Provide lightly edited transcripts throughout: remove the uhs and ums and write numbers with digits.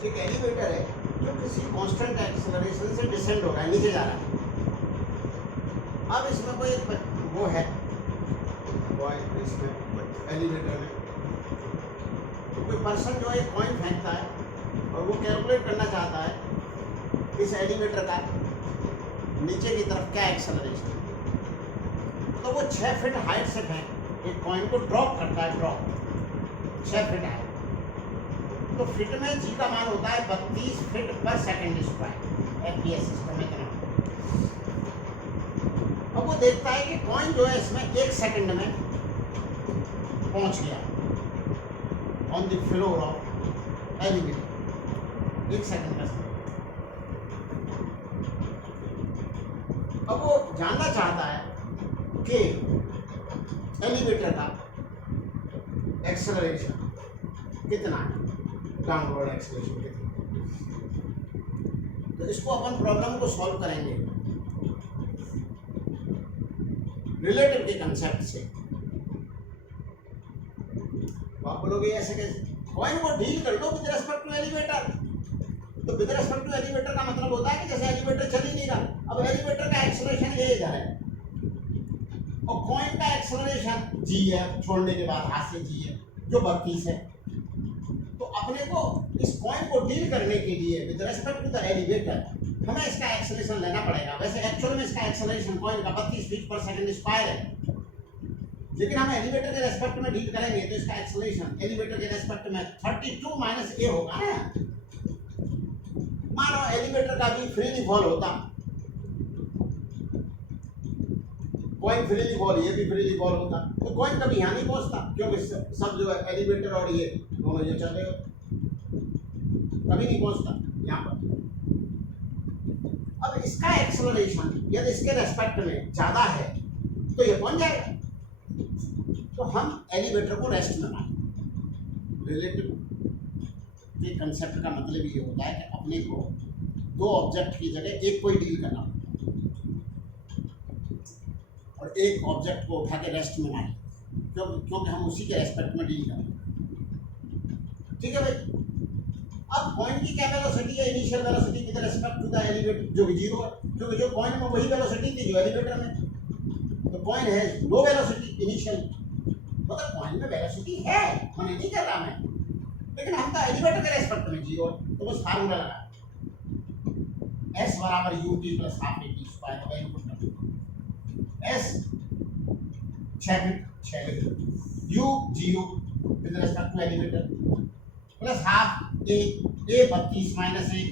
एक एलिवेटर है जो किसी कांस्टेंट एक्सेलरेशन से डिसेंड हो रहा है, नीचे जा रहा है। अब इसमें कोई वो है इसमें एलिवेटर में तो कोई पर्सन जो है कॉइन फेंकता है और वो कैलकुलेट करना चाहता है इस एलिवेटर का नीचे की तरफ क्या एक्सेलरेशन, तो वो 6 फीट हाइट से फेंक एक कॉइन को ड्रॉप करता है, ड्रॉप 6 फीट हाइट। तो फिट में जी का मान होता है 32 फीट पर सेकंड स्क्वायर, एफपीएस सिस्टम में इतना। अब वो देखता है कि कॉइन जो है इसमें 1 सेकंड में पहुंच गया on the floor of elevator, 1 second में। अब वो जानना चाहता है कि एलिवेटर का एक्सेलरेशन कितना है, डाउनवर्ड एक्सेलरेशन कितना। तो इसको अपन प्रॉब्लम को सॉल्व करेंगे रिलेटिव के कंसेप्ट से। आप बोलोगे ऐसे कैसे, कॉइन को डील कर लो विद रेस्पेक्ट टू एलिवेटर। तो विद रेस्पेक्ट टू एलिवेटर का मतलब होता है कि जैसे एलिवेटर चल ही नहीं रहा, अब एलिवेटर का एक्सेलरेशन ये है और कॉइन का एक्सेलरेशन जी है, छोड़ने के बाद हाथ से जी है जो 32 है। तो अपने को इस कॉइन को डील करने के लिए with respect to the elevator हमें इसका एक्सेलरेशन लेना पड़ेगा। वैसे एक्चुअल में इसका एक्सेलरेशन कॉइन का 32 फीट पर सेकंड स्क्वायर है, लेकिन हम एलिवेटर के रेस्पेक्ट में डील करेंगे तो इसका एक्सेलरेशन एलिवेटर के रेस्पेक्ट में 32 माइनस ए होगा ना। मानो एलिवेटर का भी फ्रीली फॉल होता, कॉइन फ्रीली फॉल, ये भी फ्रीली फॉल होता, तो कॉइन कभी यहाँ नहीं पहुंचता, क्योंकि सब जो है एलिवेटर और ये दोनों ये चल रहे हो, कभी नहीं पहुंचता यहाँ पर। अब इसका एक्सेलरेशन यदि इसके रेस्पेक्ट में ज्यादा है तो ये पहुंच जाएगा। तो हम एलिवेटर को रेस्ट में मानेंगे। रिलेटिव के कंसेप्ट का मतलब ये होता है कि अपने को दो ऑब्जेक्ट की जगह एक को ही डील करना और एक ऑब्जेक्ट को उठा के रेस्ट में माने, क्योंकि हम उसी के रेस्पेक्ट में डील करें। ठीक है भाई। अब कॉइन की क्या वेलोसिटी है, initial velocity with respect to the elevator, जो कि 0 है, क्योंकि जो कॉइन में वही वेलोसिटी थी जो एलिवेटर में। तो कॉइन है लो वेलोसिटी इनिशियल, मतलब कॉइन में वेलोसिटी है, मैंने नहीं कर रहा मैं, लेकिन हम तो एलिवेटर के रेस्पेक्ट में 0 है। तो बस फार्मूला लगा s बराबर ut plus half at square का इनपुट कर s 6 feet u 0 with respect to elevator plus half a 32 minus a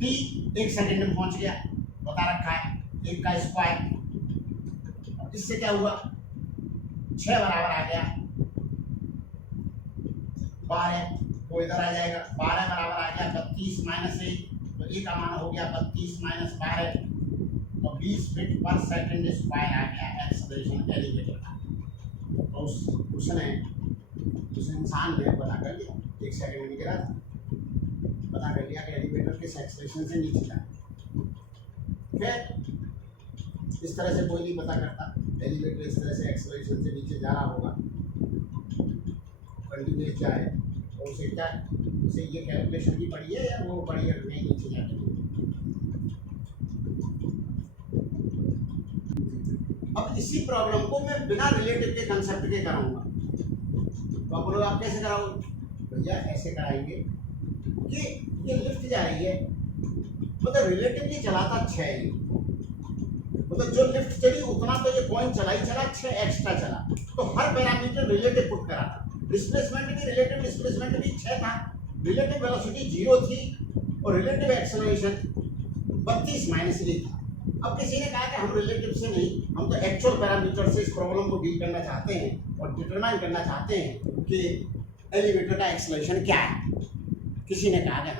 t 1 second में पहुंच गया, बता रखा है 1 का स्क्वायर। इससे क्या हुआ, 6 बराबर आ गया 12, तो इधर आ जाएगा 12 बराबर आ गया 32 माइनस 1, तो ए का मान हो गया 32 माइनस 12, तो 20 फीट पर सेकंड स्क्वायर आ गया एक्सेलरेशन एलिवेटर का। तो उस इंसान ने पता कर लिया, 1 सेकंड में गिरा था, पता कर लिया कि एलिवेटर किस एक्सेलरेशन से नीचे जाए। फिर इस तरह से कोई नहीं पता करता, एलिवेटर इस तरह से एक्सेलरेशन से नीचे जा रहा होगा, कंटिन्यूस जाए, तो उसे क्या, उसे ये कैलकुलेशन भी पड़ी है या वो पड़ी है नहीं नीचे जाने। अब इसी प्रॉब्लम को मैं बिना रिलेटिव के कंसेप्ट के कराऊंगा। तो आप बोलो आप कैसे कराओगे, भैया ऐसे कराएंगे कि ये लिफ्ट जा रही है, मतलब रिलेटिवली चला था 6, मतलब जो लिफ्ट चली उतना तो ये कॉइन चला ही चला, 6 एक्स्ट्रा चला, तो हर पैरामीटर रिलेटिव पुट करा था। डिस्प्लेसमेंट भी रिलेटिव डिस्प्लेसमेंट भी 6 था, रिलेटिव वेलोसिटी 0 थी और रिलेटिव एक्सेलरेशन 32 माइनस ए था। अब किसी ने कहा कि हम रिलेटिव से नहीं, हम तो एक्चुअल पैरामीटर से इस प्रॉब्लम को डील करना चाहते हैं और डिटरमाइन करना चाहते हैं कि एलिवेटर का एक्सेलरेशन क्या है। किसी ने कहा कि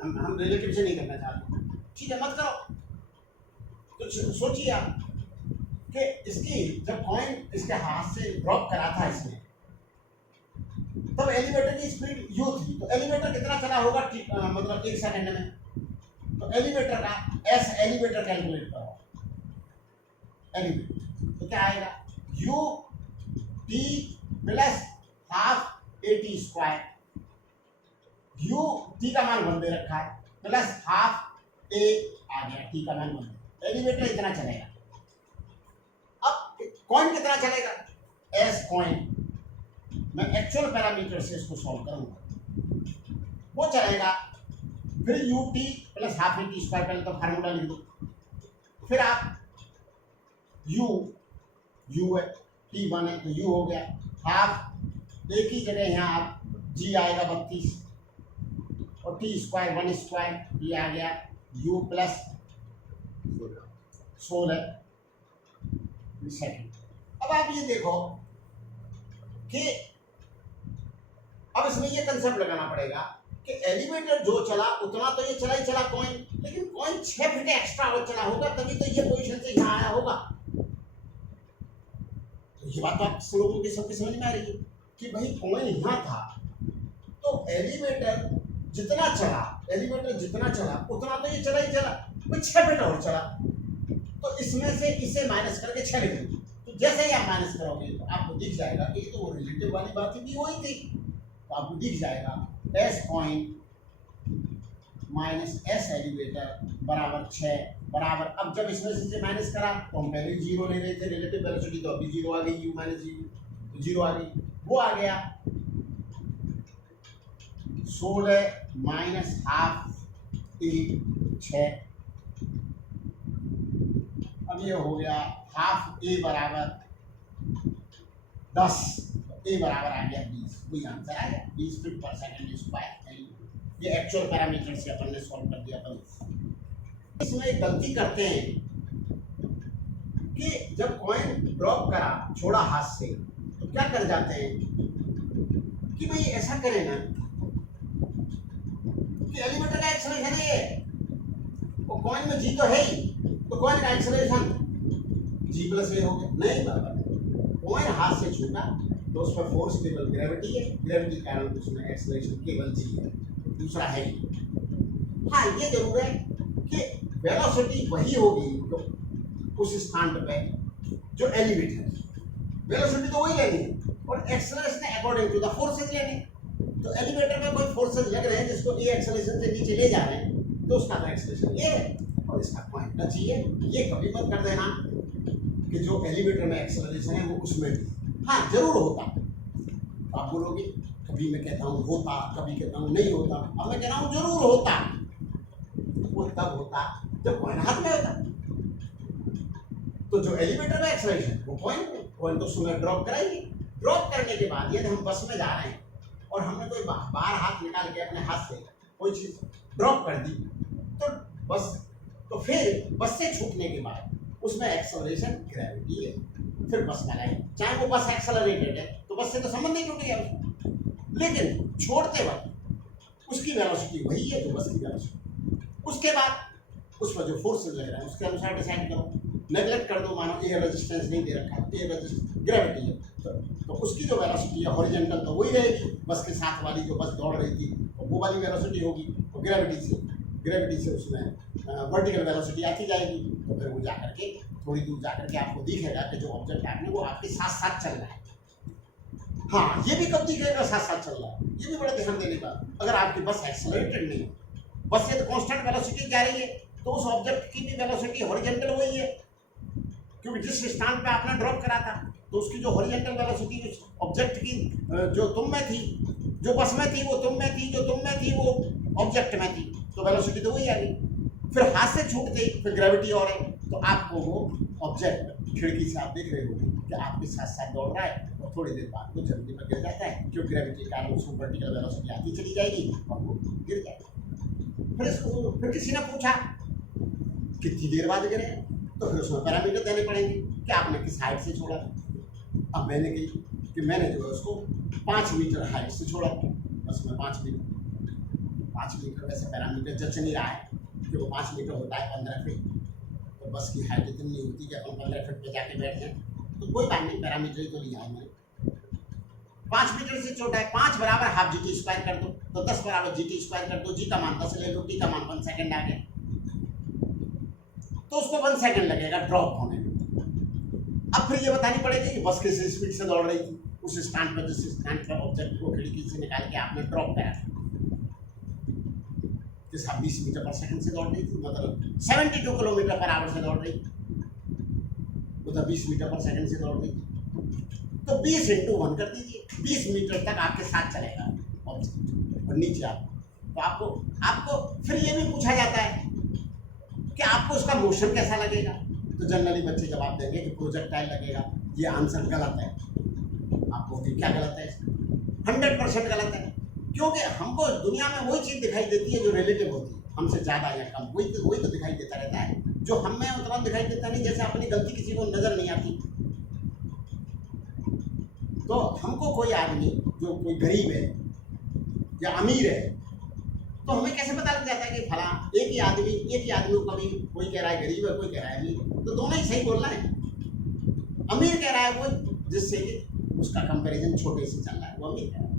हम रिलेटिव से नहीं करना चाहते, ठीक है मत करो। तो सोचिए आप कि इसकी जब कॉइन इसके हाथ से ड्रॉप करा था इसने, तब एलिवेटर की स्पीड u थी, तो एलिवेटर कितना चला होगा, मतलब 1 सेकंड में। तो एलिवेटर का s एलिवेटर कैलकुलेट करो, एलिवेटर तो क्या आएगा u t plus half at square, U T का मान 1 दे रखा है प्लस हाफ ए आ गया, टी का मान 1। एलिवेटर इतना चलेगा। अब कॉइन कितना चलेगा? S coin. मैं एक्चुअल पैरामीटर से इसको सॉल्व करूंगा, वो चलेगा। फिर U T plus half A T square, पहले तो फार्मूला लिख दो। फिर आप यू है, टी 1 है तो यू हो गया हाफ, एक ही जगह यहाँ आप जी आएगा 32 और टी स्क्वायर 1 स्क्वायर ये आ गया यू प्लस 16 सेकेंड। अब आप ये देखो कि अब इसमें ये कंसेप्ट लगाना पड़ेगा कि एलिवेटर जो चला उतना तो ये चला ही चला कॉइन, लेकिन कॉइन 6 फीट एक्स्ट्रा और चला होगा तभी तो ये पोजीशन से यहाँ आया होगा। तो ये बात तो आप लोगों की सबकी समझ में आ रही है कि भाई कॉइन यहाँ था तो एलिवेटर जितना चला उतना तो ये चला ही चला, वो 6 फीट और चला। तो इसमें से इसे माइनस करके 6 लिख दो। तो जैसे ही आप माइनस करोगे तो आपको दिख जाएगा कि ये तो वो रिलेटिव वाली बात भी वही थी। तो आपको दिख जाएगा S coin minus S elevator बराबर 6 बराबर। अब जब इसमें से माइनस करा तो हम पहले 0 ले रहे थे रिलेटिव वेलोसिटी, तो अभी 0 आ गई, यू माइनस यू 0 आ गई, वो आ गया 16 माइनस हाफ ए 6। अब ये हो गया हाफ ए बराबर 10, ए बराबर आ गया 20, वही आंसर आ गया 20 फीट पर सेकंड स्क्वायर। ये एक्चुअल पैरामीटर से अपन ने सॉल्व कर दिया। अपन इसमें एक गलती करते हैं कि जब कॉइन ड्रॉप करा छोड़ा हाथ से तो क्या कर जाते हैं कि भाई ऐसा करें ना कि एलिवेटर का एक्सेलरेशन है ये, वो कॉइन में जी तो है ही, तो कॉइन का एक्सेलरेशन जी प्लस ए हो गया। नहीं बाबा, कॉइन हाथ से छूटा तो उस पर फोर्स केवल ग्रेविटी है, ग्रेविटी के कारण उसमें एक्सेलरेशन केवल जी है, दूसरा है ही। हाँ ये जरूर है कि वेलोसिटी वही होगी जो उस स्थान पे जो एलिवेटर है, वेलोसिटी तो वही लेनी है और acceleration according to the forces लेने। तो एलिवेटर में कोई फोर्सेज लग रहे हैं जिसको ए एक्सेलरेशन से नीचे ले जा रहे हैं तो उसका तो एक्सेलरेशन ये है और इसका पॉइंट का जी है। ये कभी मत कर देना कि जो एलिवेटर में एक्सेलरेशन है वो उसमें भी। हाँ जरूर होता, आप बोलोगे कभी मैं कहता हूँ होता, कभी कहता हूँ नहीं होता। अब मैं कह रहा हूँ जरूर होता, वो तब होता जब कॉइन हाथ में होता। तो जो एलिवेटर में एक्सेलरेशन वो कॉइन तो उसमें ड्रॉप कराएंगे। ड्रॉप करने के बाद यदि हम बस में जा रहे हैं और हमने कोई बाहर हाथ निकाल के अपने हाथ से कोई चीज ड्रॉप कर दी तो बस, तो फिर बस से छूटने के बाद उसमें एक्सेलरेशन ग्रेविटी है, फिर बस लगाए, चाहे वो बस एक्सेलरेटेड है तो बस से तो संबंध नहीं टूट गया उसका, लेकिन छोड़ते वक्त उसकी वेलोसिटी वही है जो बस की वेलोसिटी। उसके बाद उस पर जो फोर्सेज लग रहा है उसके अनुसार डिसाइड करो। नेगलेक्ट कर दो, मानो ए रेजिस्टेंस नहीं दे रखा, ए रेजिस्टेंस ग्रेविटी है तो उसकी जो वेलोसिटी है हॉरिजॉन्टल तो वही रहेगी, बस के साथ वाली जो बस दौड़ रही थी तो वो वाली वेलोसिटी होगी। तो ग्रेविटी से उसमें वर्टिकल वेलोसिटी आती जाएगी। तो फिर वो जाकर के थोड़ी दूर जाकर के आपको दिखेगा कि जो ऑब्जेक्ट आपने वो आपके साथ साथ चल रहा है। हाँ ये भी कब दिखेगा साथ साथ चल रहा है, ये भी बड़ा ध्यान देने का। अगर आपकी बस एक्सेलरेटेड नहीं है, बस ये तो कांस्टेंट वेलोसिटी जा रही है तो उस ऑब्जेक्ट की भी वेलोसिटी हॉरिजॉन्टल वही है, क्योंकि जिस स्थान पे आपने ड्रॉप करा था तो उसकी जो हॉरिजॉन्टल वेलोसिटी ऑब्जेक्ट की जो तुम में थी, जो बस में थी वो तुम में थी, जो तुम में थी वो ऑब्जेक्ट में थी, तो वेलोसिटी तो वही आ गई। फिर हाथ से छूट गई, फिर ग्रेविटी और है तो आपको वो ऑब्जेक्ट खिड़की से आप देख रहे हो कि आपके साथ साथ दौड़ रहा है और थोड़ी देर बाद वो जल्दी में गिर जाता है, क्योंकि ग्रेविटी के कारण उसको वर्टिकल वेलोसिटी आती चली जाएगी और वो गिर जाएगा। फिर किसी ने पूछा कितनी देर बाद गिरे, तो फिर उसमें पैरामीटर देने पड़ेंगे कि आपने किस हाइट से छोड़ा। अब मैंने कही कि मैंने जो है उसको 5 मीटर हाइट से छोड़ा, बस में 5 मीटर वैसे पैरामीटर जच नहीं रहा है कि वो 5 मीटर होता है 15 फीट, तो बस की हाइट इतनी नहीं होती कि अपन 15 फीट पे जाके बैठ जाए, तो कोई बात नहीं, पैरामीटर ही तो लिया है मैंने। 5 मीटर से छोटा है, 5 बराबर हाफ जी टी स्क्वायर कर दो तो 10 बराबर जी टी स्क्वायर कर दो, जी का मान 10 ले लो, टी का मान 1 सेकेंड आ गया, तो उसको 1 सेकेंड लगेगा ड्रॉप होने में। अब फिर ये बतानी पड़ेगी कि बस किस स्पीड से दौड़ रही थी उस स्टैंड पर, जिस स्टैंड पर ऑब्जेक्ट को खिड़की से निकाल के आपने ड्रॉप करा। जैसे 20 मीटर पर सेकंड से दौड़ रही थी, मतलब 72 किलोमीटर पर आवर से दौड़ रही थी, मतलब 20 मीटर पर सेकंड से दौड़ रही थी, तो 20 इंटू 1 कर दीजिए, 20 मीटर तक आपके साथ चलेगा ऑब्जेक्ट और नीचे तो आपको आपको फिर ये भी पूछा जाता है कि आपको उसका मोशन कैसा लगेगा, तो जनरली बच्चे जवाब देंगे कि प्रोजेक्टाइल लगेगा। ये आंसर गलत है। आपको क्या गलत है? 100% गलत है, क्योंकि हमको दुनिया में वही चीज़ दिखाई देती है जो रिलेटिव होती है, हमसे ज़्यादा या कम, वही तो दिखाई देता रहता है। जो हम में उतना दिखाई देता नहीं, जैसे अपनी गलती किसी को नज़र नहीं आती। तो हमको कोई आदमी जो कोई गरीब है या अमीर है, तो हमें कैसे पता लग जाता है कि फला एक ही आदमी को कभी कोई कह रहा है गरीब है, कोई कह रहा है अमीर, तो दोनों ही सही बोल रहा है। अमीर कह रहा है वो जिससे कि उसका कंपैरिजन छोटे से चल रहा है, वो अमीर कह रहा है,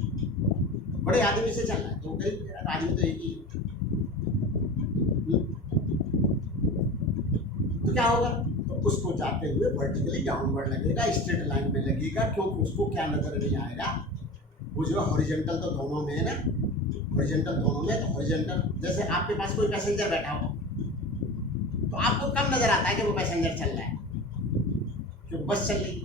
बड़े आदमी से चल रहा है तो वो गरीब कह रहा है, आदमी तो एक ही। तो क्या होगा? तो उसको जाते हुए वर्टिकली डाउनवर्ड लगेगा, स्ट्रेट लाइन में लगेगा, क्योंकि उसको क्या नजर नहीं आएगा, वो जो हॉरिजॉन्टल तो दोनों में है ना, हॉरिजॉन्टल दोनों में, तो हॉरिजॉन्टल जैसे आपके पास कोई पैसेंजर बैठा हो तो आपको कम नजर आता है कि वो पैसेंजर चल रहा है, क्योंकि बस चल रही है,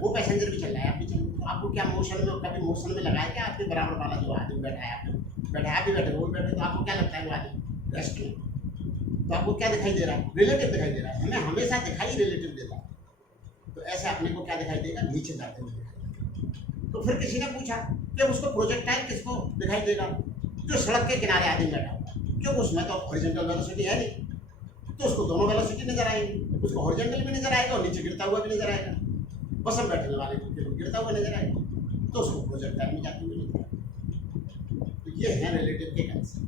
वो पैसेंजर भी चल रहा है, आप भी चल रहे हैं, तो आपको क्या मोशन में, कभी मोशन में लगाया क्या आपके बराबर वाला जो आदमी बैठा है, आप भी बैठे, वो भी बैठे, तो आपको क्या लगता है वो आदमी रेस्ट में, तो आपको क्या दिखाई दे रहा है? रिलेटिव दिखाई दे रहा है, हमें हमेशा दिखाई रिलेटिव देता है। तो ऐसे अपने को क्या दिखाई देगा? नीचे जाते हुए दिखाई देगा। तो फिर किसी ने पूछा कि उसको प्रोजेक्टाइल किसको दिखाई देगा? जो सड़क के किनारे आदमी बैठा हुआ है, क्योंकि उसमें तो हॉरिजॉन्टल वेलोसिटी है नहीं, तो उसको दोनों वेलोसिटी नजर आएगी, उसको हॉरिजॉन्टल भी नजर आएगा और नीचे गिरता हुआ भी नजर आएगा, बस हम बैठने वाले को गिरता हुआ नजर आएगा, तो उसको प्रोजेक्टाइल में जाते हुए नजर आएगा। तो ये है रिलेटिव के कंसेप्ट।